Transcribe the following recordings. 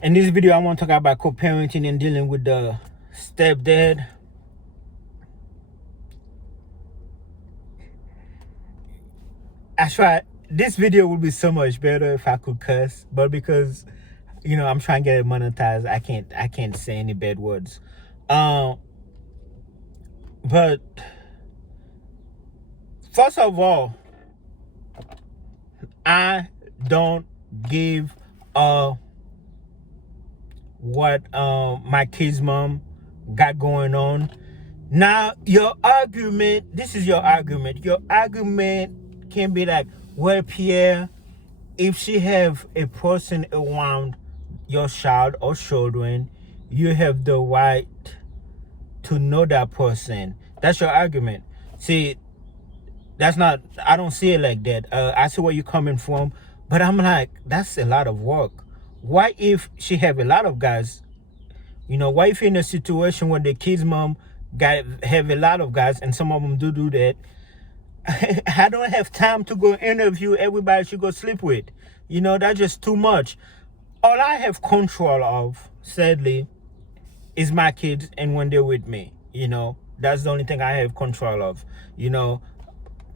In this video, I want to talk about co-parenting and dealing with the stepdad. I try. This video would be so much better if I could cuss, but because I'm trying to get it monetized, I can't say any bad words. But first of all, I don't give what my kid's mom got going on. Now your argument, this is your argument. Your argument can be like, well, Pierre, if she have a person around your child or children, you have the right to know that person. That's your argument. See, that's not, I don't see it like that. I see where you're coming from, but I'm like, that's a lot of work. Why if she have a lot of guys? Why if you're in a situation where the kid's mom have a lot of guys, and some of them do that? I don't have time to go interview everybody she go sleep with. That's just too much. All I have control of, sadly, is my kids and when they're with me. That's the only thing I have control of.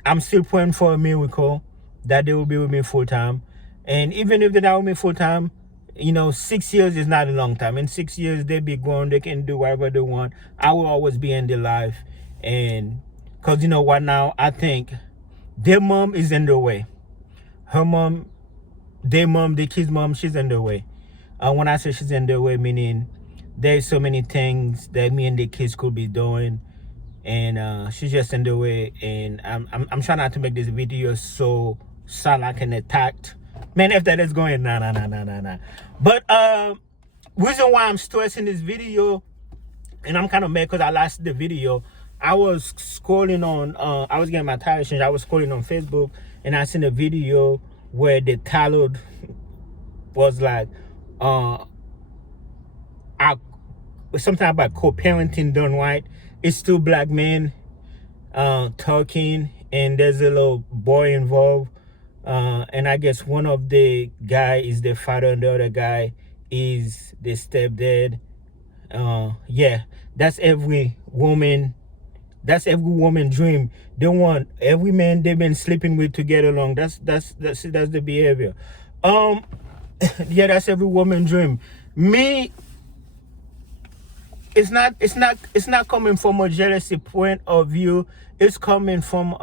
I'm still praying for a miracle that they will be with me full time. And even if they're not with me full time, 6 years is not a long time. In 6 years, they be grown, they can do whatever they want. I will always be in their life. And because what now, I think their mom is in the way. Her mom, their mom, the kid's mom, she's in the way. When I say she's in the way, meaning there's so many things that me and the kids could be doing, and she's just in the way. And I'm trying not to make this video so sound like an attack. Man, if that is going, nah. But reason why I'm stressing this video, and I'm kind of mad because I lost the video. I was scrolling on, I was getting my tire changed. I was scrolling on Facebook, and I seen a video where the title was like, something about co-parenting done right. It's two black men talking, and there's a little boy involved. And I guess one of the guy is the father and the other guy is the stepdad. Yeah, that's every woman dream. They want every man they've been sleeping with to get along. That's the behavior. Yeah, that's every woman dream. Me, it's not coming from a jealousy point of view. It's coming from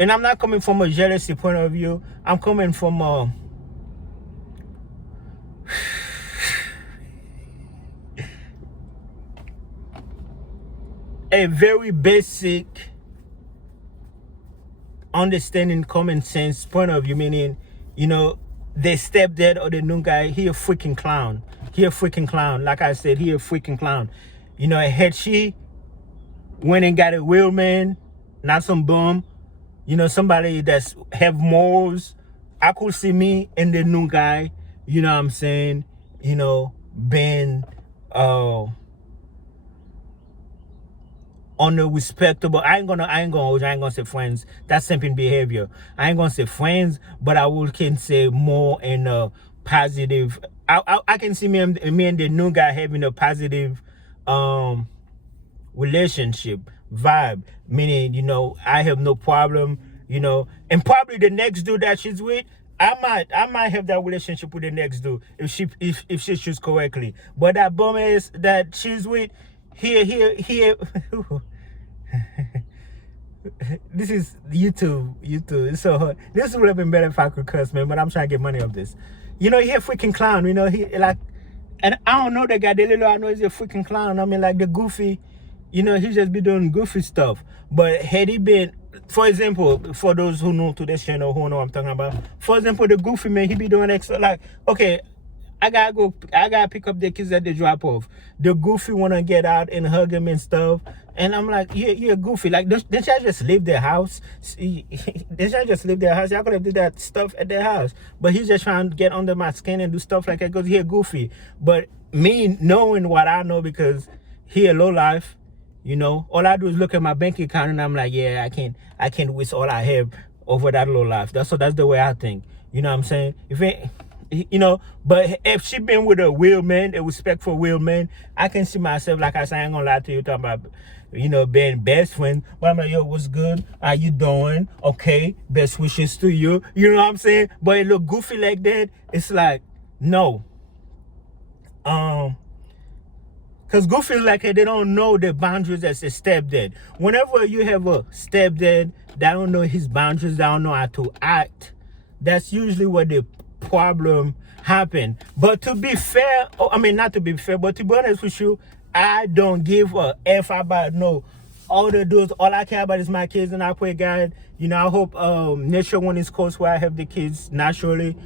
and I'm not coming from a jealousy point of view. I'm coming from a very basic understanding, common sense point of view, meaning, the stepdad or the new guy, he a freaking clown. Like I said, he a freaking clown. Had she went and got a real man, not some bum, somebody that's have morals, I could see me and the new guy, what I'm saying, being on a respectable, I ain't gonna say friends. That's simping behavior. I ain't gonna say friends, but I can say more in a positive. I can see me and the new guy having a positive relationship vibe, meaning I have no problem, and probably the next dude that she's with, I might have that relationship with the next dude if she chooses correctly. But that bum ass that she's with, here. This is YouTube. So this would have been better if I could cuss, man. But I'm trying to get money off this. He a freaking clown. He like, and I don't know that guy. The little I know he's a freaking clown. I mean, like the goofy. He just be doing goofy stuff. But had he been, for example, for those who know to this channel, who know what I'm talking about. For example, the goofy man, he be doing extra, like, okay, I gotta pick up the kids at the drop off. The goofy wanna get out and hug him and stuff. And I'm like, you're goofy. Like, didn't y'all just leave their house? Didn't y'all just leave their house? Y'all could have did that stuff at their house. But he's just trying to get under my skin and do stuff like that because he's goofy. But me knowing what I know, because he a low life, all I do is look at my bank account and I'm like, yeah, I can't waste all I have over that low life. That's the way I think. You know what I'm saying? If it, but if she been with a real man, a respectful real man, I can see myself, like I said, I ain't gonna lie to you, talking about, being best friend. But I'm like, yo, what's good? How you doing? Okay, best wishes to you. You know what I'm saying? But it look goofy like that. It's like, no. Because goofy like they don't know the boundaries as a stepdad. Whenever you have a stepdad that don't know his boundaries, that don't know how to act, that's usually where the problem happen. But to be fair, not to be fair, but to be honest with you, I don't give a F about no other dudes. All I care about is my kids, and I pray God, I hope nature one is close where I have the kids naturally.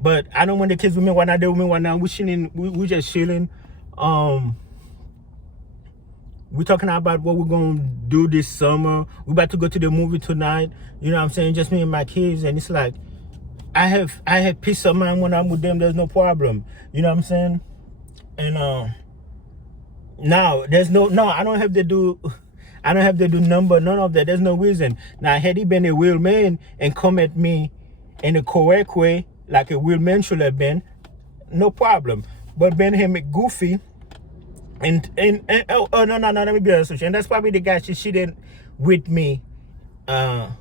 But I don't want the kids with me when I do with me when I'm chilling. We just chilling. We're talking about what we're gonna do this summer. We're about to go to the movie tonight. You know what I'm saying? Just me and my kids, and it's like I have peace of mind when I'm with them. There's no problem. You know what I'm saying? And now there's no I don't have to do none of that. There's no reason. Now had he been a real man and come at me in the correct way, like a real man should have been, no problem. But Ben him goofy, and no, let me be honest with you. And that's probably the guy she cheated with me. That's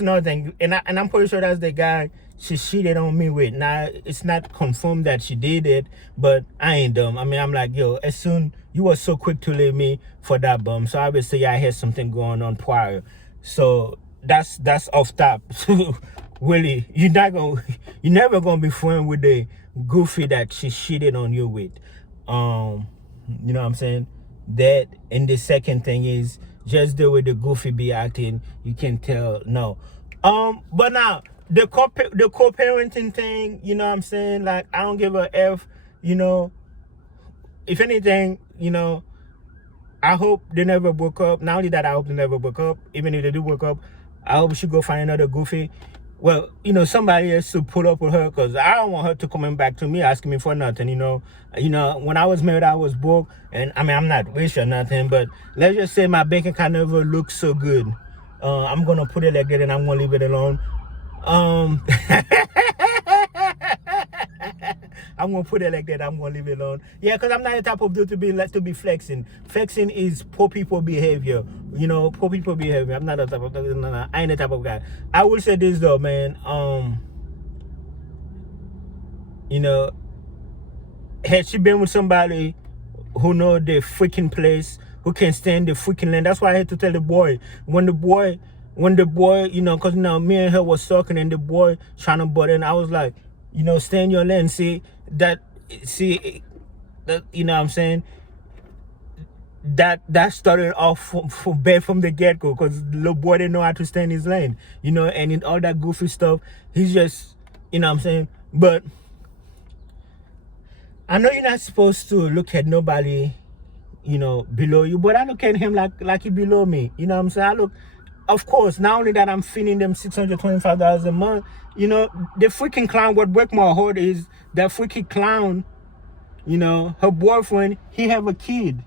another thing. And I'm pretty sure that's the guy she cheated on me with. Now it's not confirmed that she did it, but I ain't dumb. I'm like, yo, as soon you were so quick to leave me for that bum, so obviously I had something going on prior. So that's off top. Really, you're never gonna be friends with the goofy that she cheated on you with. You know what I'm saying? That, and the second thing is just the way the goofy be acting, you can tell no. But now the co-parenting thing, you know what I'm saying? Like, I don't give a F, if anything, I hope they never broke up. Not only that, I hope they never broke up. Even if they do broke up, I hope she go find another goofy. Well, somebody else to put up with her, because I don't want her to coming back to me asking me for nothing. When I was married, I was broke, and I'm not rich or nothing, but let's just say my bank account never looked so good. I'm gonna put it like that, and I'm gonna leave it alone. I'm gonna put it like that. I'm gonna leave it alone. Yeah, because I'm not the type of dude to be flexing. Flexing is poor people behavior. Poor people behavior. I'm not the type of no, I ain't the type of guy. I will say this though, man. Had she been with somebody who know the freaking place, who can stand the freaking land, that's why I had to tell the boy. When the boy, because me and her was talking, and the boy trying to butt in, I was like, stay in your lane. See that, you know what I'm saying? That started off from bad from the get-go, because the little boy didn't know how to stay in his lane, and in all that goofy stuff, he's just, you know what I'm saying? But I know you're not supposed to look at nobody, below you, but I look at him like he below me. You know what I'm saying? Of course, not only that I'm feeding them $625 a month, the freaking clown, what break my heart is that freaking clown, her boyfriend, he have a kid.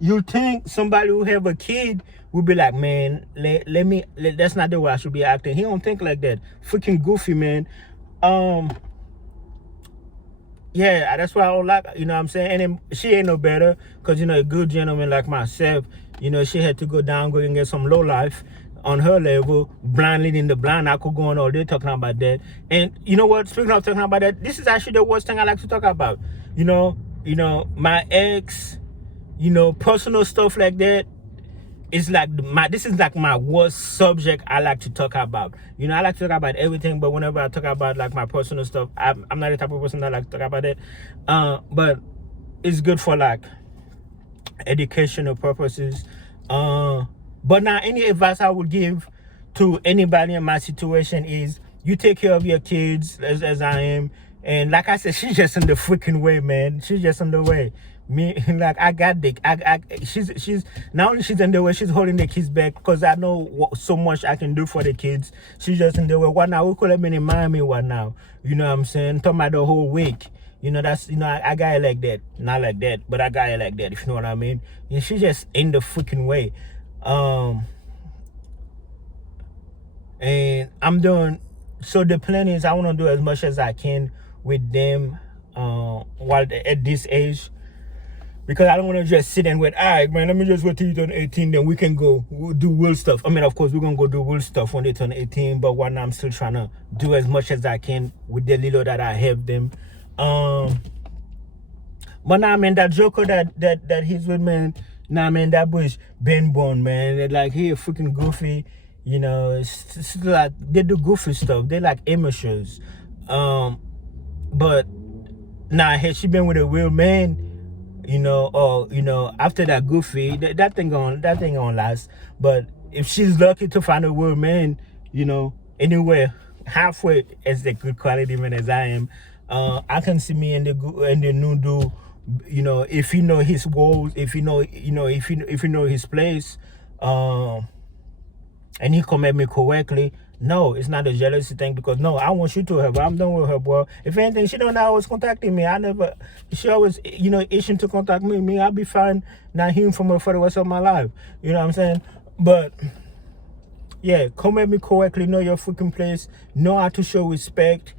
You think somebody who have a kid would be like, man, that's not the way I should be acting. He don't think like that. Freaking goofy, man. Yeah, that's why I don't like, you know what I'm saying? And then she ain't no better, because, a good gentleman like myself, she had to go and get some low life on her level, blind leading the blind. I could go on all day talking about that. And you know what? Speaking of talking about that, this is actually the worst thing I like to talk about. My ex, personal stuff like that. It's like this is like my worst subject I like to talk about. I like to talk about everything, but whenever I talk about like my personal stuff, I'm not the type of person that like to talk about it. But it's good for like educational purposes. But now any advice I would give to anybody in my situation is you take care of your kids as I am. And like I said, she's just in the freaking way, man. She's just in the way. Me, like, I got she's not only she's in the way, she's holding the kids back, because I know so much I can do for the kids. She's just in the way. What now? We could have been in Miami what now? You know what I'm saying? Talking about the whole week. That's, I got it like that. Not like that, but I got it like that, if you know what I mean. And she's just in the freaking way. Um, and I'm doing. So the plan is I want to do as much as I can with them, while at this age, because I don't want to just sit and wait. All right, man, let me just wait till you turn 18, then we can go do real stuff. I mean, of course, we're gonna go do real stuff when they turn 18, but right now I'm still trying to do as much as I can with the little that I have them. But nah, man, that Joker that he's with, man. Nah, man, that boy's been born, man. They're like, he a freaking goofy. You know, it's like they do goofy stuff. They like amateurs. But nah, had she been with a real man, or after that goofy, that thing gonna last. But if she's lucky to find a real man, anywhere halfway as a good quality man as I am, I can see me in the new dude. If you know his roles, if you know, if you know his place, and he come at me correctly. No, it's not a jealousy thing, because no, I want you to her, but I'm done with her, bro. If anything, she don't always contacting me. She always, itching to contact me. I'll be fine not hearing from her for the rest of my life. You know what I'm saying? But yeah, come at me correctly, know your freaking place, know how to show respect.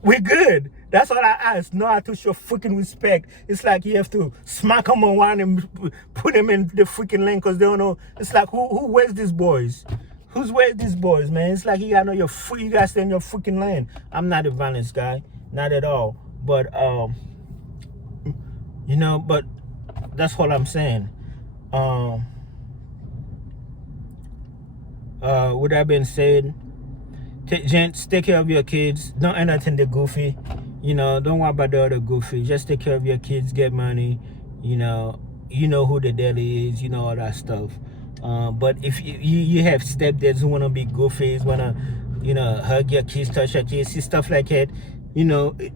We good. That's all I ask. Know how to show freaking respect. It's like you have to smack them on one and put them in the freaking lane because they don't know. It's like, who wears these boys? Who's wears these boys, man? It's like you gotta know you gotta stay in your freaking lane. I'm not a violence guy, not at all. But but that's all I'm saying. With that being said, gents, take care of your kids. Don't entertain the goofy. Don't worry about the other goofy. Just take care of your kids, get money. You know who the daddy is, all that stuff. But if you have stepdads who want to be goofies, want to, hug your kids, touch your kids, see stuff like that,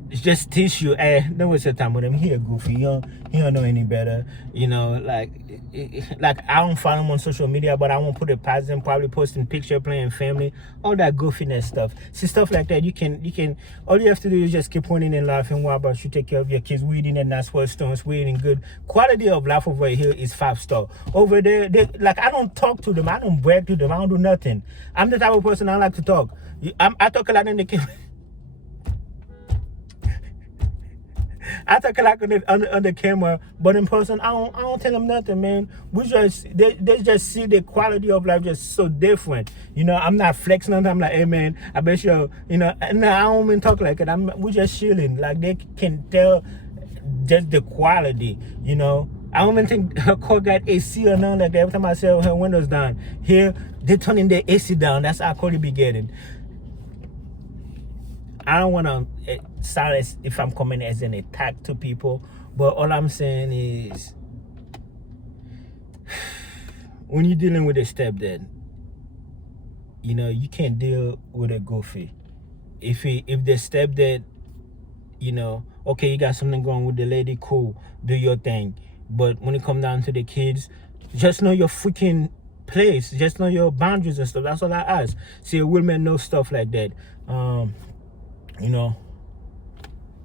just teach you, don't waste your time with him. He a goofy. He don't know any better. Like I don't follow him on social media, but I won't put it past him. Probably posting picture, playing family, all that goofiness stuff. See stuff like that. You can. All you have to do is just keep pointing and laughing. What about you? Take care of your kids. We're eating and that's what stones. We're eating good. Quality of life over here is 5-star. Over there, like I don't talk to them. I don't brag to them. I don't do nothing. I'm the type of person I like to talk. I talk a lot in the camera. I talk a lot on the camera, but in person, I don't tell them nothing, man. They just see the quality of life just so different. I'm not flexing on them. I'm like, hey, man, I bet you, no, I don't even talk like it. We just chilling. Like they can tell just the quality, I don't even think her car got AC or nothing like that. Every time I say her windows down, here, they turning their AC down. That's how Cody be getting. I don't want to sound as if I'm coming as an attack to people, but all I'm saying is, when you're dealing with a stepdad, you can't deal with a goofy. If the stepdad, okay, you got something going with the lady, cool, do your thing. But when it comes down to the kids, just know your freaking place. Just know your boundaries and stuff. That's all I ask. See, a woman knows stuff like that.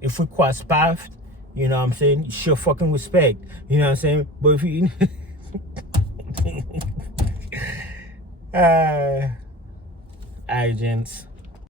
If we cross paths, what I'm saying, show fucking respect. You know what I'm saying? But if you agents.